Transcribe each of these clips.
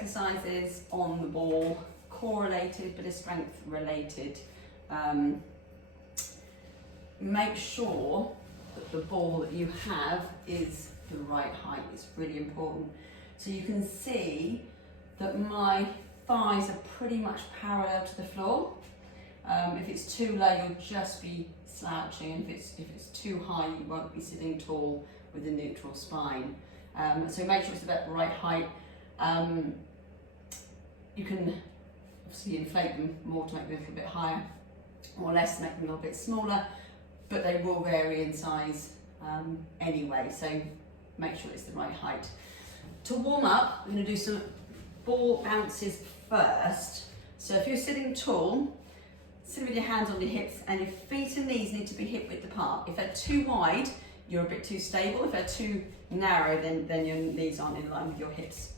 exercises on the ball, correlated, but is strength related. Make sure that the ball that you have is the right height. It's really important. So you can see that my thighs are pretty much parallel to the floor. If it's too low, you'll just be slouching, and if it's too high, you won't be sitting tall with a neutral spine. So make sure it's about the right height. You can obviously inflate them more to make them a little bit higher, or less to make them a little bit smaller, but they will vary in size anyway, so make sure it's the right height. To warm up, we're going to do some ball bounces first. So if you're sitting tall, sit with your hands on your hips, and your feet and knees need to be hip width apart. If they're too wide, you're a bit too stable. If they're too narrow, then your knees aren't in line with your hips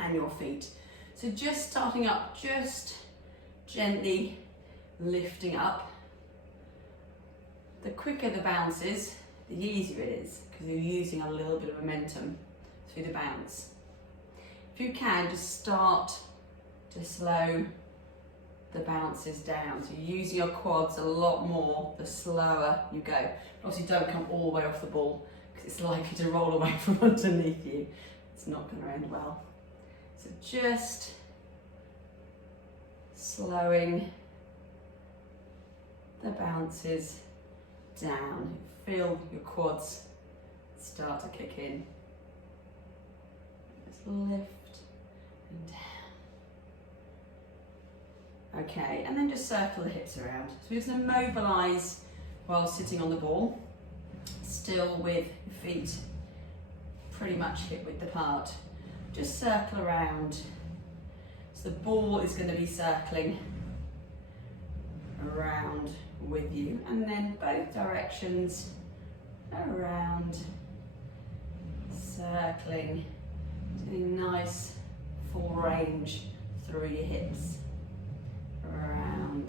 and your feet. So just starting up, just gently lifting up. The quicker the bounces, the easier it is, because you're using a little bit of momentum through the bounce. If you can, just start to slow the bounces down. So you're using your quads a lot more the slower you go. Obviously don't come all the way off the ball, because it's likely to roll away from underneath you. It's not going to end well. So just slowing the bounces down. Feel your quads start to kick in. Just lift and down. Okay, and then just circle the hips around. So we're just going to mobilise while sitting on the ball, still with your feet pretty much hip width apart. Just circle around. So the ball is going to be circling around with you, and then both directions around, circling, doing nice full range through your hips, around,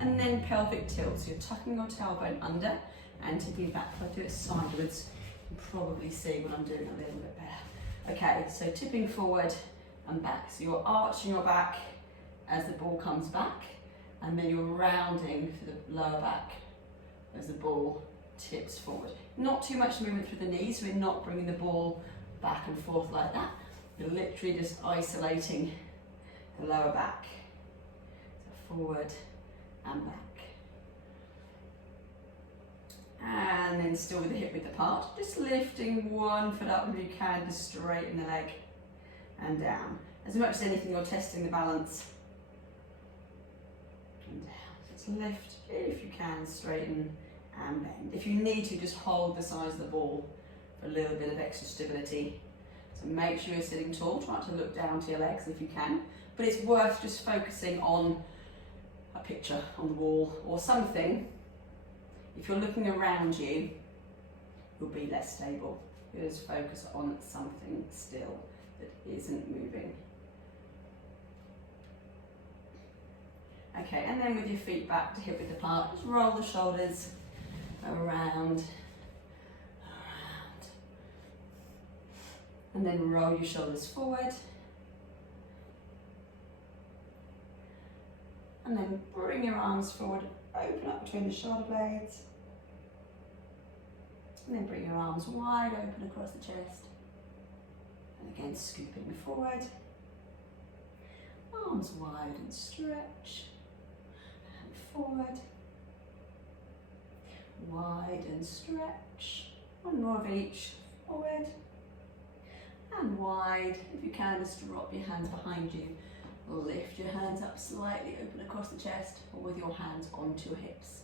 and then pelvic tilt. So you're tucking your tailbone under and tipping back. If I do it sideways, you can probably see what I'm doing a little bit better. Okay, so tipping forward and back. So you're arching your back as the ball comes back, and then you're rounding for the lower back as the ball tips forward. Not too much movement through the knees, so we're not bringing the ball back and forth like that. You're literally just isolating the lower back. So forward and back. And then still with the hip width apart, just lifting one foot up if you can to straighten the leg and down. As much as anything, you're testing the balance. And down. Just lift if you can, straighten and bend. If you need to, just hold the size of the ball for a little bit of extra stability. So make sure you're sitting tall, try not to look down to your legs if you can, but it's worth just focusing on a picture on the wall or something. If you're looking around you, you'll be less stable. Just focus on something still that isn't moving. Okay, and then with your feet back to hip width apart, just roll the shoulders around, and then roll your shoulders forward, and then bring your arms forward, open up between the shoulder blades, and then bring your arms wide open across the chest, and again scooping forward, arms wide and stretch, and forward, wide and stretch, one more of each, forward and wide. If you can, just drop your hands behind you, lift your hands up slightly, open across the chest, or with your hands onto your hips.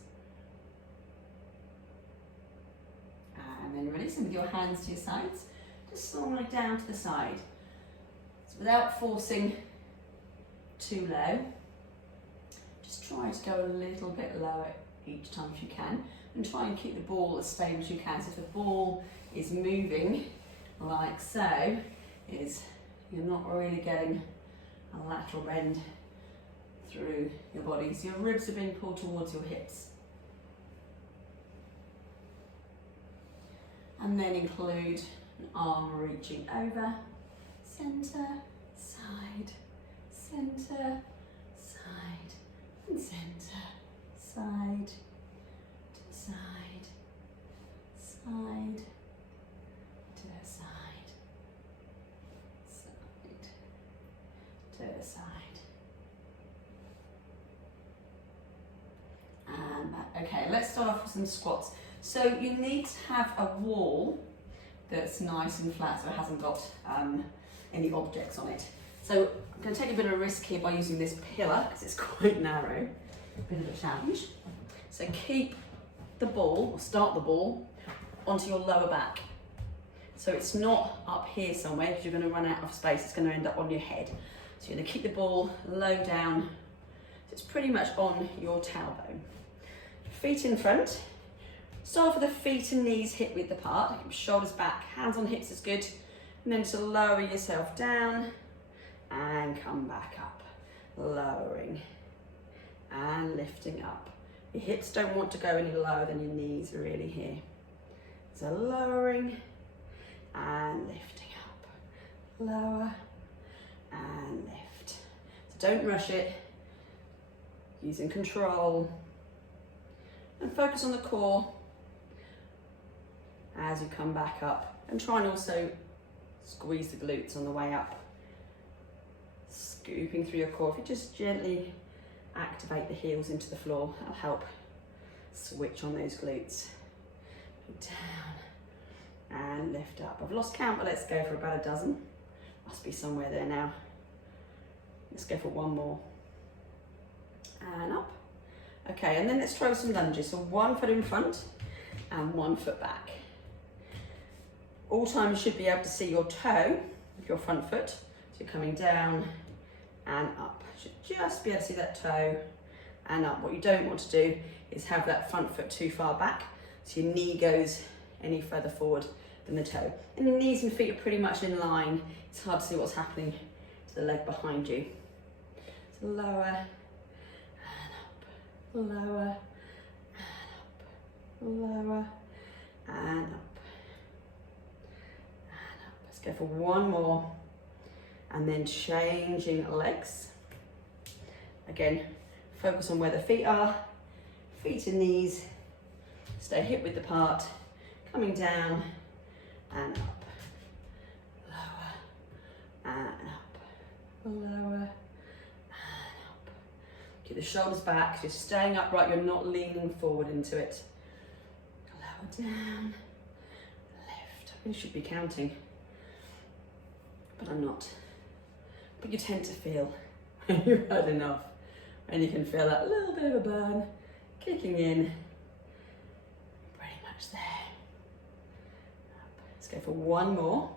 And then releasing with your hands to your sides, just slowly down to the side. So without forcing too low, just try to go a little bit lower each time if you can, and try and keep the ball as stable as you can. So if the ball is moving like so, you're not really getting a lateral bend through your body. So your ribs are being pulled towards your hips. And then include an arm reaching over. So centre, side, centre, side, and centre, side, to side, side, to side, side, to side. And back. Okay, let's start off with some squats. So you need to have a wall that's nice and flat, so it hasn't got any objects on it. So I'm going to take a bit of a risk here by using this pillar because it's quite narrow. A bit of a challenge. So keep the ball, or start the ball, onto your lower back. So it's not up here somewhere because you're going to run out of space. It's going to end up on your head. So you're going to keep the ball low down. So it's pretty much on your tailbone. Feet in front. Start with the feet and knees hip width apart. Keep shoulders back, hands on hips is good. And then to lower yourself down and come back up. Lowering and lifting up. Your hips don't want to go any lower than your knees really here. So lowering and lifting up. Lower and lift. So don't rush it. Using control. And focus on the core as you come back up. And try and also squeeze the glutes on the way up. Scooping through your core. If you just gently activate the heels into the floor, that'll help switch on those glutes. Down and lift up. I've lost count, but let's go for about a dozen. Must be somewhere there now. Let's go for one more. And up. Okay, and then let's try some lunges. So 1 foot in front and 1 foot back. All time you should be able to see your toe with your front foot. So you're coming down and up. You should just be able to see that toe and up. What you don't want to do is have that front foot too far back, so your knee goes any further forward than the toe. And your knees and feet are pretty much in line. It's hard to see what's happening to the leg behind you. So lower, lower and up, lower and up, and up. Let's go for one more, and then changing legs. Again, focus on where the feet are, feet and knees, stay hip width apart, coming down and up, lower and up, lower. Keep the shoulders back, you're staying upright, you're not leaning forward into it. Lower down, lift. I really should be counting, but I'm not. But you tend to feel when you've had enough, and you can feel that little bit of a burn kicking in. Pretty much there. Up. Let's go for one more,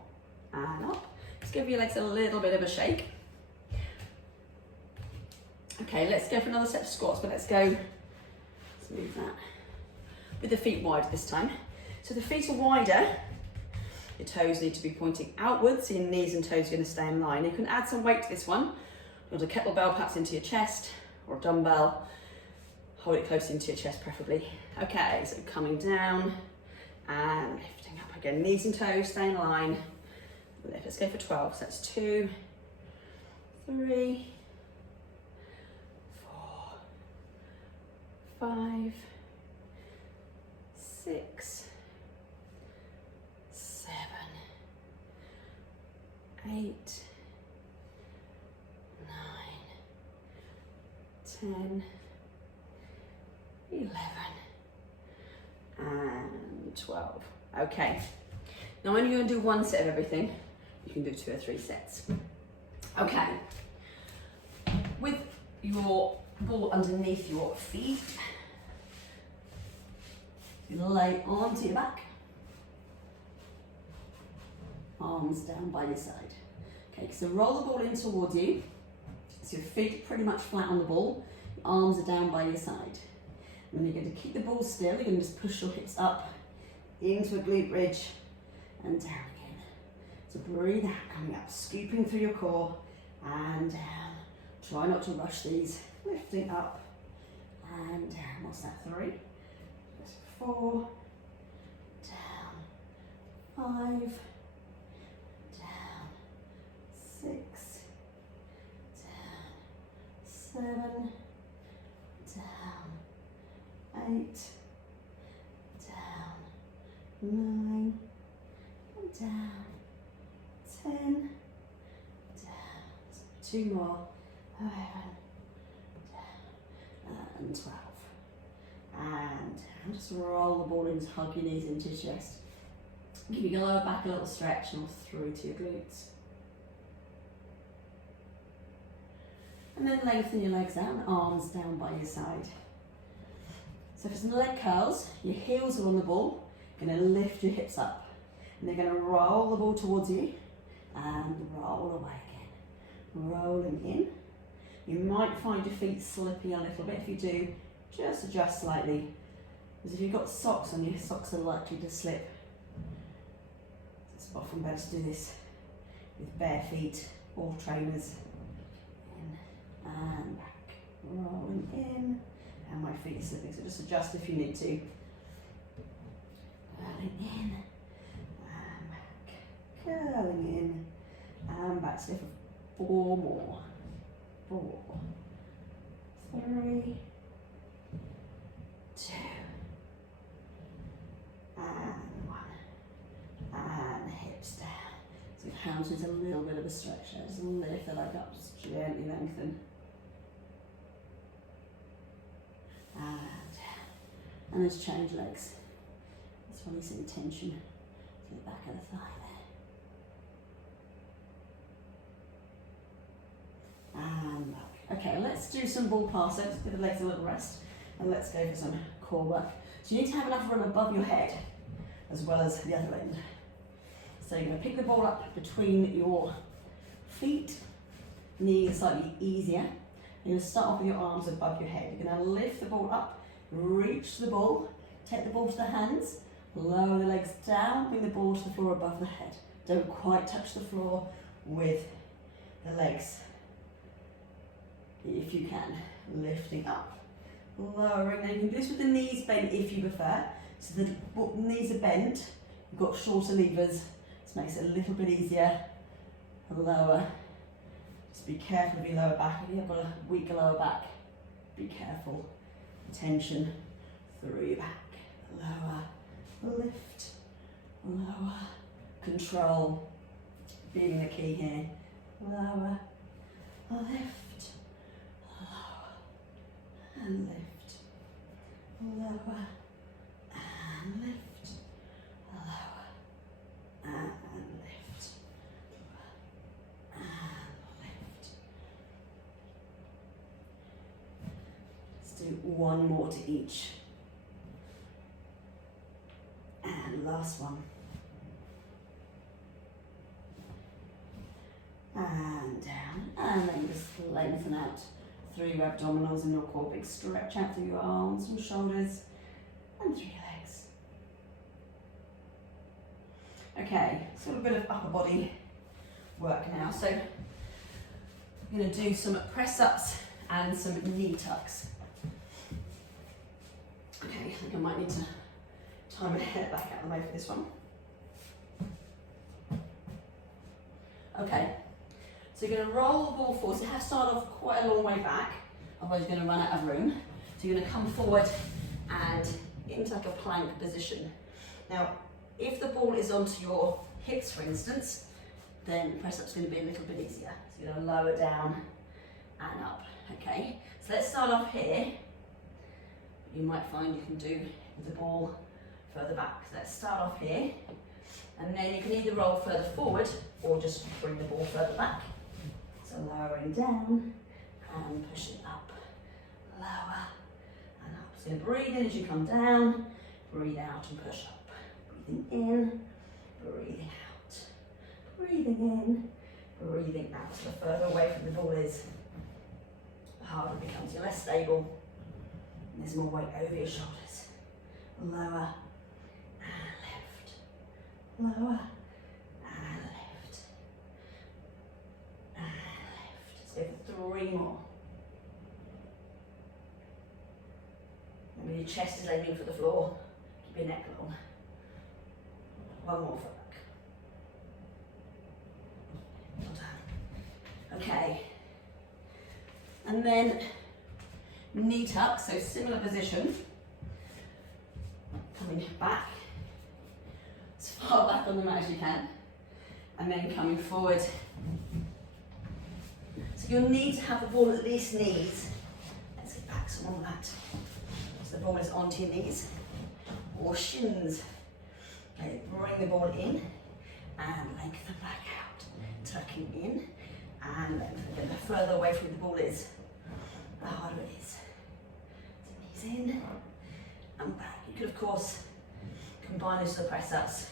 and up. Just give your legs a little bit of a shake. Okay, let's go for another set of squats, but let's move that. With the feet wide this time. So the feet are wider, your toes need to be pointing outwards, so your knees and toes are going to stay in line. You can add some weight to this one. Hold a kettlebell perhaps into your chest, or a dumbbell. Hold it close into your chest preferably. Okay, so coming down and lifting up again. Knees and toes stay in line. Lift. Let's go for 12. So that's 2, 3, 5, 6, 7, 8, 9, 10, 11, and 12. Okay, now when you're going to do one set of everything, you can do 2 or 3 sets. Okay, with your ball underneath your feet, you lay onto your back, arms down by your side. Okay, so roll the ball in towards you, so your feet are pretty much flat on the ball, your arms are down by your side. And then you're going to keep the ball still, you're going to just push your hips up into a glute bridge and down again. So breathe out, coming up, scooping through your core and down. Try not to rush these, lifting up and down. What's that, 3? 4, down, 5, down, 7, down, 8, down, 9, and down, 10, down, 2 more, 11, down, and 12, and down. Just roll the ball in, hug your knees into your chest. Give your lower back a little stretch and through to your glutes. And then lengthen your legs out, arms down by your side. So for some leg curls, your heels are on the ball, you're going to lift your hips up. And they're going to roll the ball towards you and roll away again. Rolling in. You might find your feet slipping a little bit. If you do, just adjust slightly. Because if you've got socks on, your socks are likely to slip. It's often better to do this with bare feet or trainers. And back, rolling in, and my feet are slipping, so just adjust if you need to. Rolling in, and back, curling in, and back. Stay for 4 more. 4, 3, 2, and 1, and hips down. So your hands with a little bit of a stretch there. Just lift the leg up, just gently lengthen. And let's change legs. That's when you see tension to the back of the thigh there. And back. Okay, let's do some ball passes. Give the legs a little rest. And let's go for some core work. So you need to have enough room above your head as well as the other end. So you're going to pick the ball up between your feet, knees slightly easier. You're going to start off with your arms above your head. You're going to lift the ball up, reach the ball, take the ball to the hands, lower the legs down, bring the ball to the floor above the head. Don't quite touch the floor with the legs. If you can, lifting up, lowering. Now you can do this with the knees bent if you prefer. So the knees are bent, you've got shorter levers. This makes it a little bit easier. Lower. Just be careful of your lower back. If you've got a weak lower back, be careful. Tension through your back. Lower, lift, lower. Control being the key here. Lower, lift, lower, and lift. Lower, and lift. Lower, and lift. And lift. Let's do 1 more to each. And last one. And down. And then just lengthen out through your abdominals and your core. Big stretch out through your arms and shoulders and through your legs. Okay, so a bit of upper body work now. So we're going to do some press ups and some knee tucks. Okay, I think I might need to tie my hair back out of the way for this one. Okay, so you're going to roll the ball forward. So you have to start off quite a long way back, otherwise you're going to run out of room. So you're going to come forward and into like a plank position. Now, if the ball is onto your hips, for instance, then the press up's going to be a little bit easier. So you're going to lower down and up. Okay, so let's start off here. You might find you can do with the ball further back. So let's start off here, and then you can either roll further forward or just bring the ball further back. So lowering down and pushing up, lower and up. So breathe in as you come down, breathe out and push up. Breathing in, breathing out, breathing in, breathing out. So the further away from the ball is, the harder it becomes. You're less stable. And there's more weight over your shoulders. Lower and lift. Lower and lift. And lift. So for 3 more. Remember your chest is aiming for the floor. Keep your neck long. 1 more for back. Well done. Okay. And then knee tuck, so similar position. Coming back, as far back on the mat as you can. And then coming forward. So you'll need to have the ball at least knees. Let's get back some on that. So the ball is onto your knees or shins. Okay, bring the ball in and lengthen back out. Tucking in and lengthen. The further away from the ball is, the harder it is. So knees in and back. You could of course combine this with the press ups.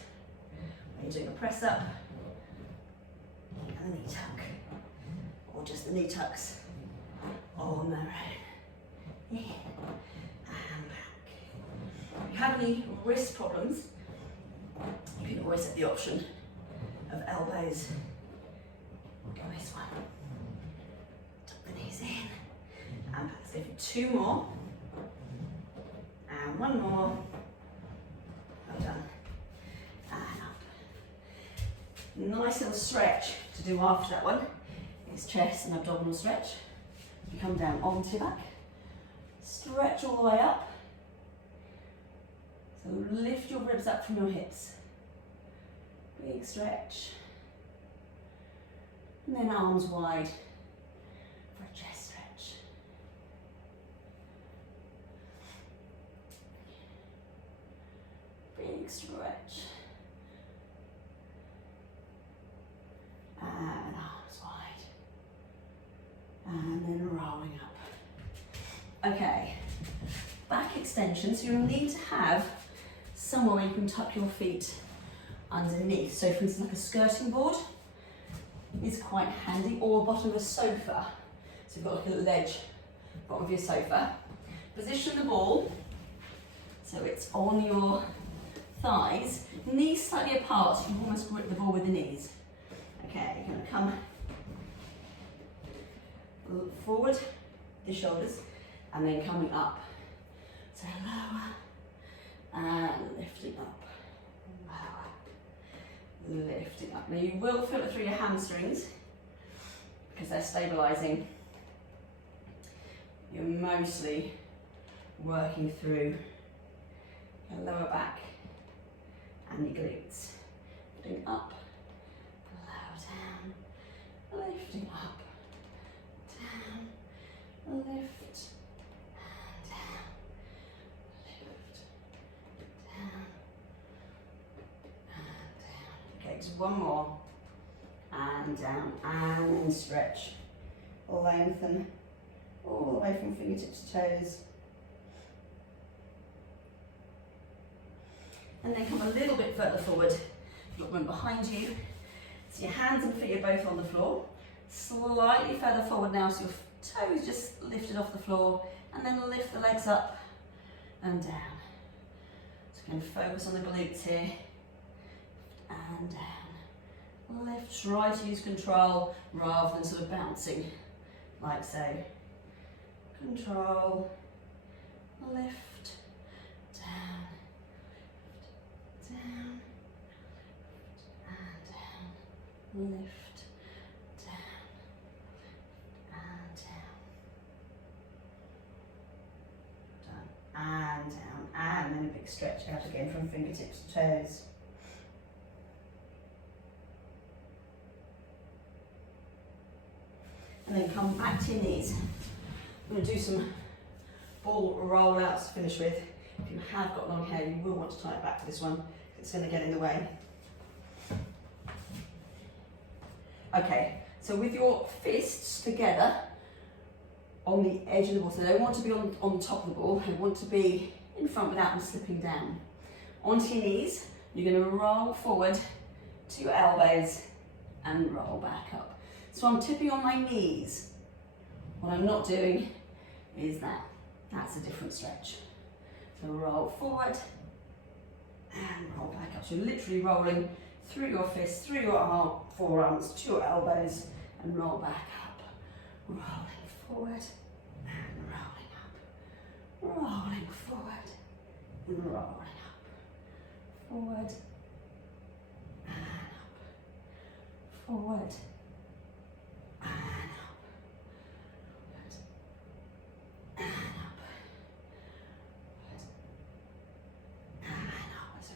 When you're doing a press up and a knee tuck, or just the knee tucks on their own. In and back. If you have any wrist problems, you can always have the option of elbows. Go this one. Tuck the knees in and back. So for two more. And one more. Well done. And up. Nice little stretch to do after that one. It's chest and abdominal stretch. You come down onto your back. Stretch all the way up. So lift your ribs up from your hips. Big stretch. And then arms wide for a chest stretch. Big stretch. And arms wide. And then rolling up. Okay, back extension. So you'll need to have somewhere where you can tuck your feet underneath. So for instance, like a skirting board is quite handy, or bottom of a sofa. So you've got like a little ledge, bottom of your sofa. Position the ball so it's on your thighs, knees slightly apart, so you can almost grip the ball with the knees. Okay, you're going to come forward, the shoulders, and then coming up. So lower, and lifting up, lower, lifting up. Now you will feel it through your hamstrings, because they're stabilising. You're mostly working through your lower back and your glutes. Lifting up, lower down, lifting up, down, lift, and down, lift, down, and down. Okay, just one more, and down, and then stretch, lengthen, all the way from fingertips to toes. And then come a little bit further forward. You've got one behind you. So your hands and feet are both on the floor. Slightly further forward now, so your toes just lifted off the floor. And then lift the legs up and down. So again, focus on the glutes here. And down. Lift, try to use control rather than sort of bouncing like so. Control, lift, down, down, and down, lift, down, and down. Done. And down, and then a big stretch out again from fingertips to toes. And then come back to your knees. I'm going to do some ball roll-outs to finish with. If you have got long hair, you will want to tie it back for this one. It's going to get in the way. Okay, so with your fists together on the edge of the ball, so they don't want to be on top of the ball, they want to be in front without them slipping down. Onto your knees, you're going to roll forward to your elbows and roll back up. So I'm tipping on my knees. What I'm not doing is that. That's a different stretch. So roll forward and roll back up. So you're literally rolling through your fists, through your forearms, to your elbows, and roll back up. Rolling forward and rolling up. Rolling forward and rolling up. Forward and up. Forward and up.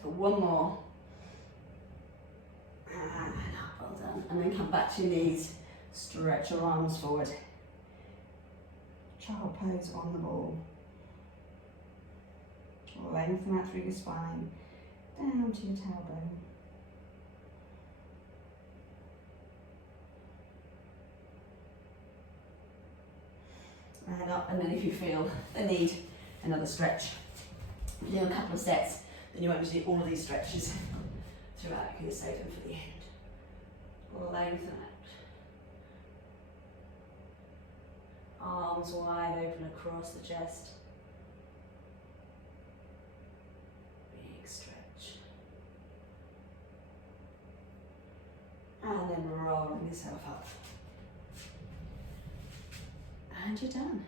So one more. And up, well done. And then come back to your knees. Stretch your arms forward. Child pose on the ball. Lengthen out through your spine, down to your tailbone. And up, and then if you feel the need, another stretch. If you do a couple of sets, then you won't need to do all of these stretches throughout. You can save them for the end. Lengthen out. Arms wide open across the chest. Big stretch. And then rolling yourself up. And you're done.